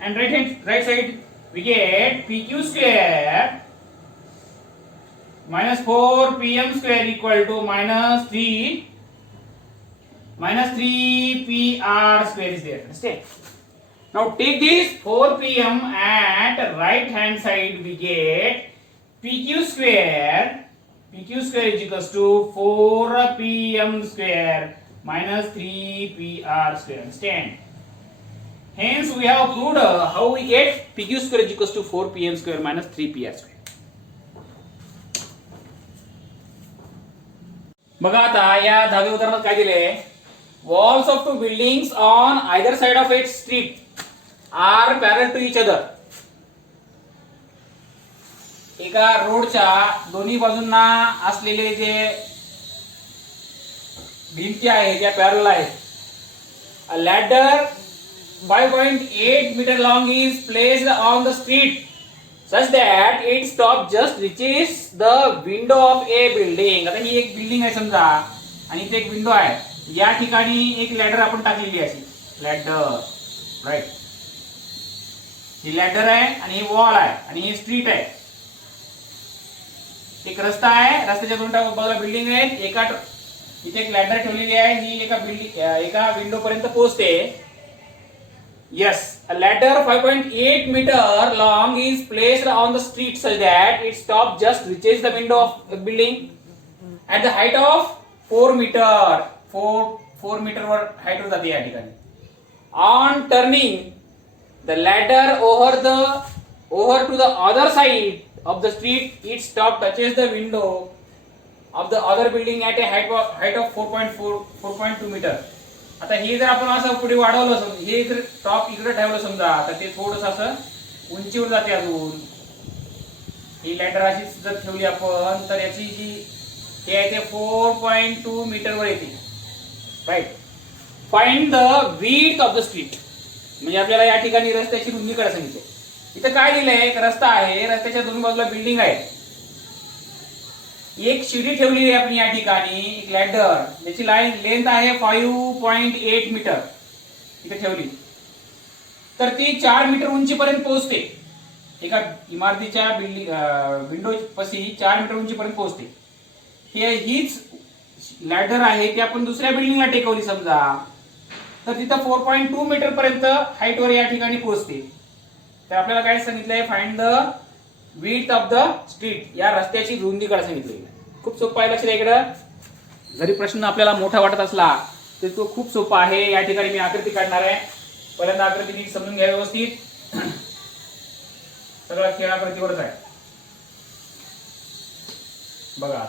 and right side? We get PQ square minus 4PM square equal to minus 3PR square is there. Understand? Now take this 4PM at right hand side, we get PQ square is equals to 4PM square minus 3PR square. Understand? Hence we have proved how we get PQ square is equals to 4PM square minus 3PR square. बघा आता या 10व्या उदाहरणात काय दिले, walls of two buildings on either side of its street are parallel to each other. एका रोडच्या दोन्ही बाजूंना असलेले जे भिंती आहेत त्या पॅरलल आहेत. A ladder 5.8 meter long is placed on the street such that its top just reaches the window of a building. आता ही एक बिल्डिंग आहे समजा आणि इथे एक विंडो आहे. या ठिकाणी एक लॅडर आपण टाकलेली आहे, अशी लॅडर. राईट. ही लॅडर आहे आणि ही वॉल आहे आणि ही स्ट्रीट आहे. एक रस्ता आहे, रस्त्याच्या दोन बाजूला बिल्डिंग आहेत. इथे एक लॅडर ठेवलेली आहे, ही एका विंडो पर्यंत पोहोचते. Yes, a ladder 5.8 meter long is placed on the street such that its top just reaches the window of a building at the height of 4 meter. 4 meter वर height वर जाते या ठिकाणी. On turning the ladder over to the other side of the street, its top touches the window of the other building at a height of 4.2 meter. आता हे जर आपण असं पुढे वाढवलं, हे जर टॉप इकडे ठेवलं समजा, तर ते थोडंसं असं उंचीवर जाते अजून. ही लॅडर अशी जर ठेवली आपण तर याची जी हे आहे ते 4.2 मीटर वर येते. Right. Find the width of the street. म्हणजे आपल्याला या ठिकाणी रस्त्याची रुंदी काढायला सांगितले. इथं काय दिलंय, एक रस्ता आहे, रस्त्याच्या दोन्ही बाजूला बिल्डिंग आहे. एक शिडी ठेवली आहे आपण या ठिकाणी, एक लॅडर ज्याची लाईन लेंथ आहे 5 5.8 मीटर इथे ठेवली तर ती 4 मीटर उंचीपर्यंत पोहोचते. एका इमारतीच्या विंडो पाशी 4 मीटर उंचीपर्यंत पोहोचते. हीच लॅडर आहे ती आपण दुसऱ्या बिल्डिंगला टेकवली समजा तर तिथं 4.2 मीटर पर्यंत हाईट वर या ठिकाणी पोहोचते. तर आपल्याला काय सांगितलंय, find the width of the street, या रस्त्याची रुंदी काढा सांगितली. खूप सोपं आहे, लक्ष द्या इकडं. जरी प्रश्न आपल्याला मोठा वाटत असला तरी तो खूप सोपा आहे. या ठिकाणी मी आकृती काढणार आहे. पहिल्यांदा आकृती नीट समजून घ्या व्यवस्थित. सगळा खेळ आकृतीवरच आहे बघा.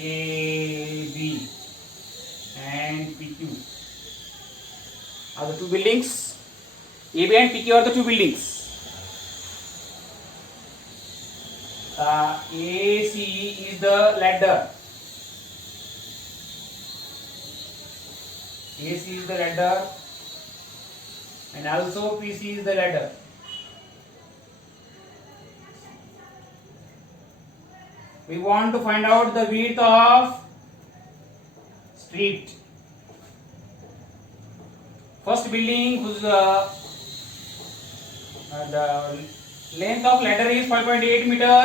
A, B and PQ are the two buildings. A, B and PQ are the two buildings. AC is the ladder. AC is the ladder and also PC is the ladder. We want to find out the width of street. First building whose the length of ladder is 5.8 meter.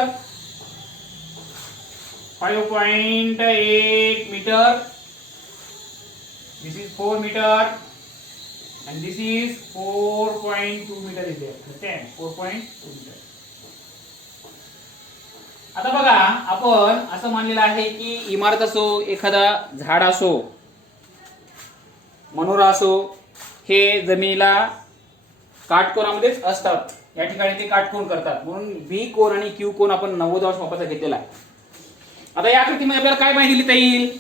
5.8 meter. This is 4 meter and this is 4.2 meter is there. Understand? 4.2 meter. आता बघा, आपण असं मानलेलं आहे की इमारत असो, एखादा झाड असो, मनोरा असो, हे जमिनीला काटकोनामध्येच असतात. या ठिकाणी ते काटकोन करतात, म्हणून बी कोन आणि क्यू कोन आपण 90 अंश मापाचा घेतलेला आहे. आता या आकृतीमध्ये आपल्याला काय माहिती लिहिता येईल?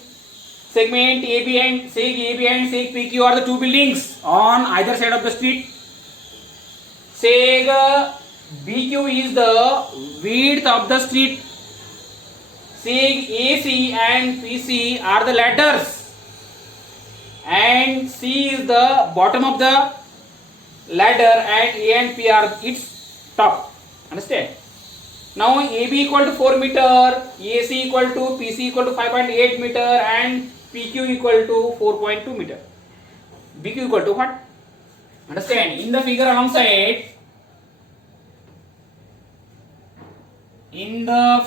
Segment AB and seg PQ are the two buildings on either side of the street. Seg BQ is the width of the street. Seg AC and PC are the ladders and C is the bottom of the ladder and A and P are its top. Understand? Now AB equal to 4 meter, AC equal to PC equal to 5.8 meter and PQ equal to 4.2 meter. BQ equal to what? Understand? In the figure alongside, in the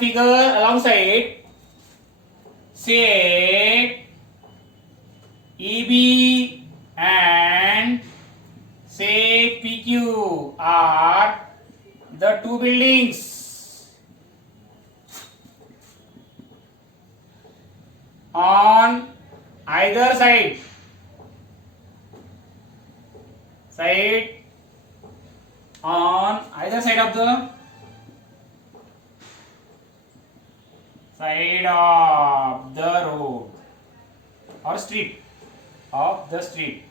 figure alongside, say EB and say PQ are the two buildings. On either side on either side of the road or street of the street,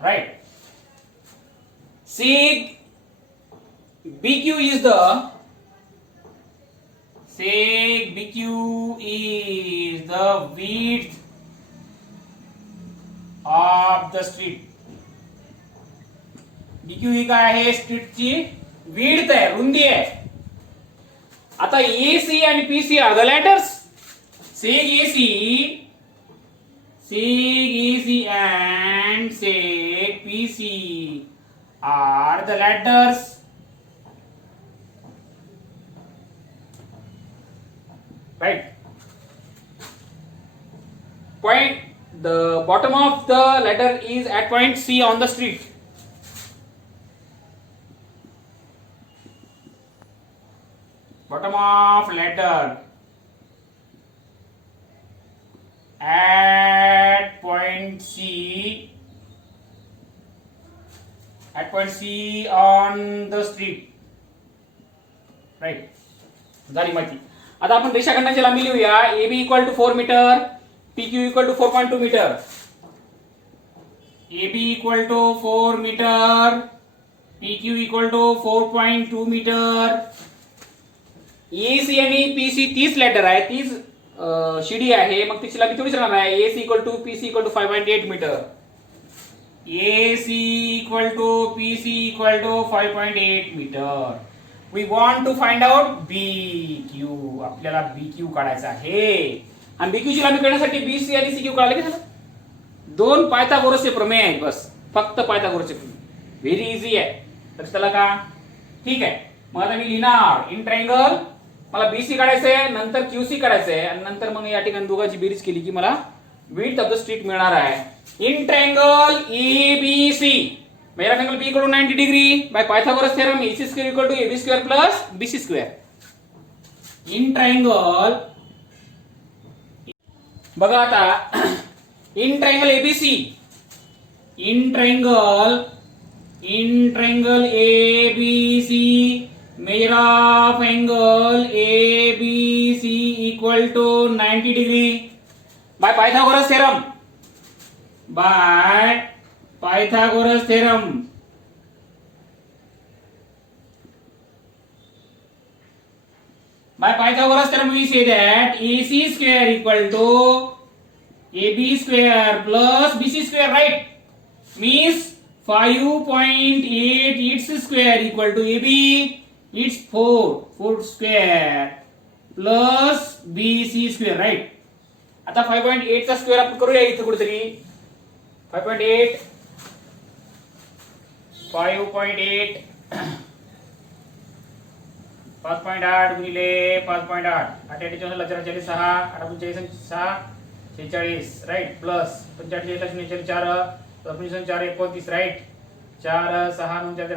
right? Seg BQ is the width of the street. BQ ही काय आहे? स्ट्रीटची width आहे, रुंदी आहे. आता AC आणि PC are the ladders. Seg AC and seg PC are the ladders. Right? Point, the bottom of the ladder is at point C on the street. Bottom of ladder at point point C on the street. Right, झाली माहिती. आता आपण रेषाखंडाची लांबी लिहूया. AB equal to 4 metre, PQ equal to 4.2 metre. AB equal to 4 metre, PQ equal to 4.2 metre. EC आणि PC 30 ladder आहे, 30 शिडी आहे, मग तिची लांबी थोडीच राहणार आहे. AC equal to PC equal to 5.8 metre. AC equal to PC equal to 5.8 meter. We want to find out BQ. आपल्याला BQ काढायचा आहे. आणि BQ ची लांबी काढण्यासाठी BC आणि CQ काढले की झालं. दोन पायथागोरसचे प्रमेय आहेत बस, फक्त पायथागोरसचे प्रमेय. व्हेरी इझी आहे. तर चला का, ठीक आहे. मग आता मी लिहिणार इन ट्रायंगल, मला BC काढायचं आहे, नंतर QC काढायचं आहे, आणि नंतर मग या ठिकाणी दोघांची बेरीज केली की मला विड्थ ऑफ द स्ट्रीट मिळणार आहे. In triangle ABC, मेरा triangle B equal to 90 degree by Pythagoras theorem AC square equal to AB square plus BC square. In triangle, बघा आता, in triangle ABC, in triangle ABC, measure of angle ABC equal to 90 degree by Pythagoras theorem. By Pythagoras theorem, we say that AC square equal to AB square plus BC square, right? Means 5.8 its square equal to AB, its 4 square plus BC square, right? आता 5.8 चा square आपण करूया इथे कुठेतरी. 5.8 5.8 5.8 गुणिले 5.8 8 6 46 right, plus 45 4 4 29 right, 4 6 9 4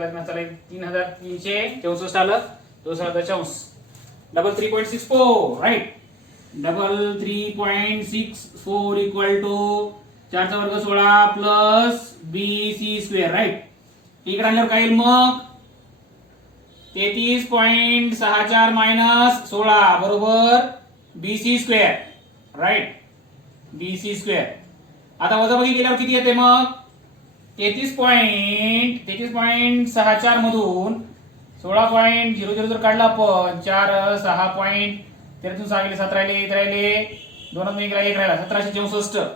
3364 आलं, 2.64 double 3.64 right, double 3.64 equal to 4 चा वर्ग 16 प्लस BC स्क्वेअर, राईट. इकडे आणल्यावर काय येईल मग 33.64 मायनस 16 बरोबर BC square, right, BC square. आता वजाबाकी केल्यावर किती येते मग 33.64 मधून 16.00 जर काढला आपण 4 6. 13 6 गेले 7 राहिले 2 1 राहिला 1764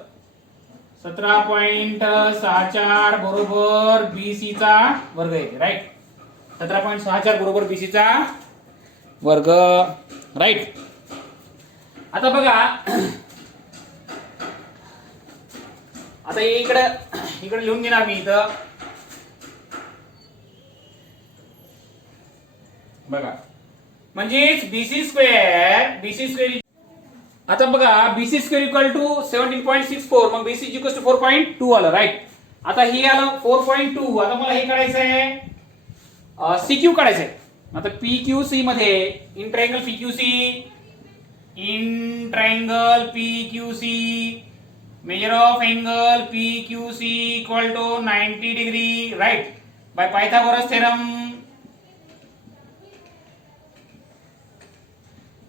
17.64 बरोबर BC चा वर्ग येते, राईट. 17.64 बरोबर BC चा वर्ग, राईट. आता बघा, आता इकडे लिहून घेणार मी इथं, बघा, म्हणजेच BC स्क्वेअर. आता बघा BC स्क्वेअर इक्वल टू 17.64, मग BC इक्वल टू 4.2 आलं, राईट. आता हे आलं 4.2. आता मला हे काढायचं आहे CQ काढायचं आहे. आता PQC मध्ये in triangle PQC, measure of angle PQC equal to 90 degree, right, by Pythagoras theorem.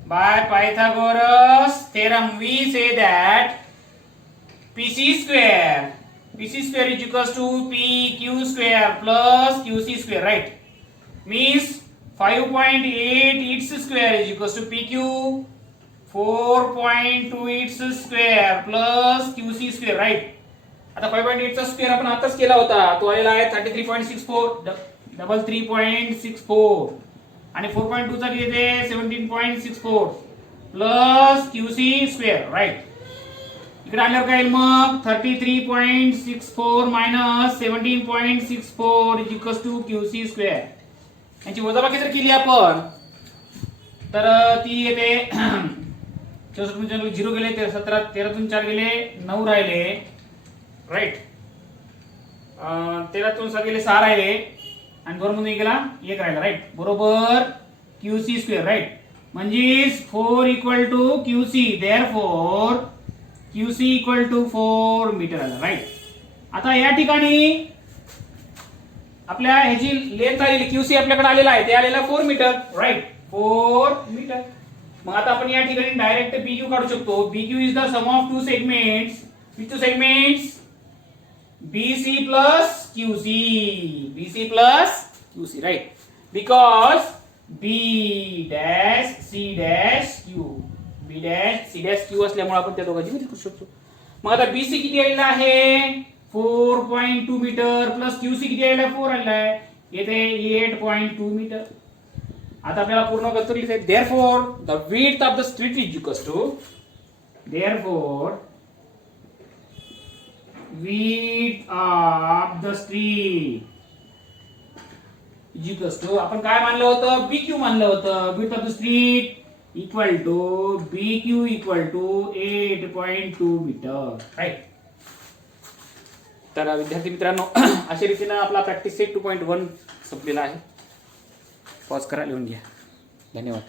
By Pythagoras theorem, we say that PC square is equals to PQ square plus QC square, right? Means 5.8 its square is equals to PQ, 4.2 its square plus QC square, right? आता 5.8 चा square आपण आताच केला होता, तो आलेला आहे 33.64 double 3.64 आणि 4.2 चा किती येते 17.64 प्लस QC स्क्वेअर, राईट. इकडे आल्यावर काय येईल मग 33.64 minus 17.64 is equals to QC square. यांची वजाबाकी जर केली आपण तर ती येते 64 0 गेले 17 13 4 गेले 9 राहिले, राईट. 13 6 गेले 6 राहिले आणि बरोबर मध्ये गेला 1 राहिला, राईट, बरोबर QC स्क्वेअर, राईट. म्हणजे 4 equal to QC, therefore QC equal to 4 metre आलं, राईट. आता या ठिकाणी आपल्या ह्याची लेंथ आलेली QC आपल्याकडे आलेला आहे, ते आलेला 4 मीटर, राईट. 4 मीटर. मग आता आपण या ठिकाणी डायरेक्ट BQ काढू शकतो. BQ is the sum of two segments. Which two segments? BC plus QC. BC plus QC, right? Because B dash C dash Q. B dash C dash Q असल्यामुळे आपण त्या दोघांची बेरीज करू शकतो. मग आता BC किती आलेला आहे? 4.2 मीटर प्लस QC किती आलेला आहे? 4 आलेला आहे. येथे 8.2 मीटर. आता आपल्याला पूर्ण उत्तर लिहायचं आहे. Therefore, the width of the street is equals to, therefore width of the street is equals to, आपण काय मानलं होतं? BQ मानलं होतं. width of the street equal to BQ equal to 8.2 metre, right. तर विद्यार्थी मित्रांनो, अशा रीतीनं आपला प्रॅक्टिस सेट 2.1 संपलेला आहे. पॉज करा, लिहून घ्या. धन्यवाद.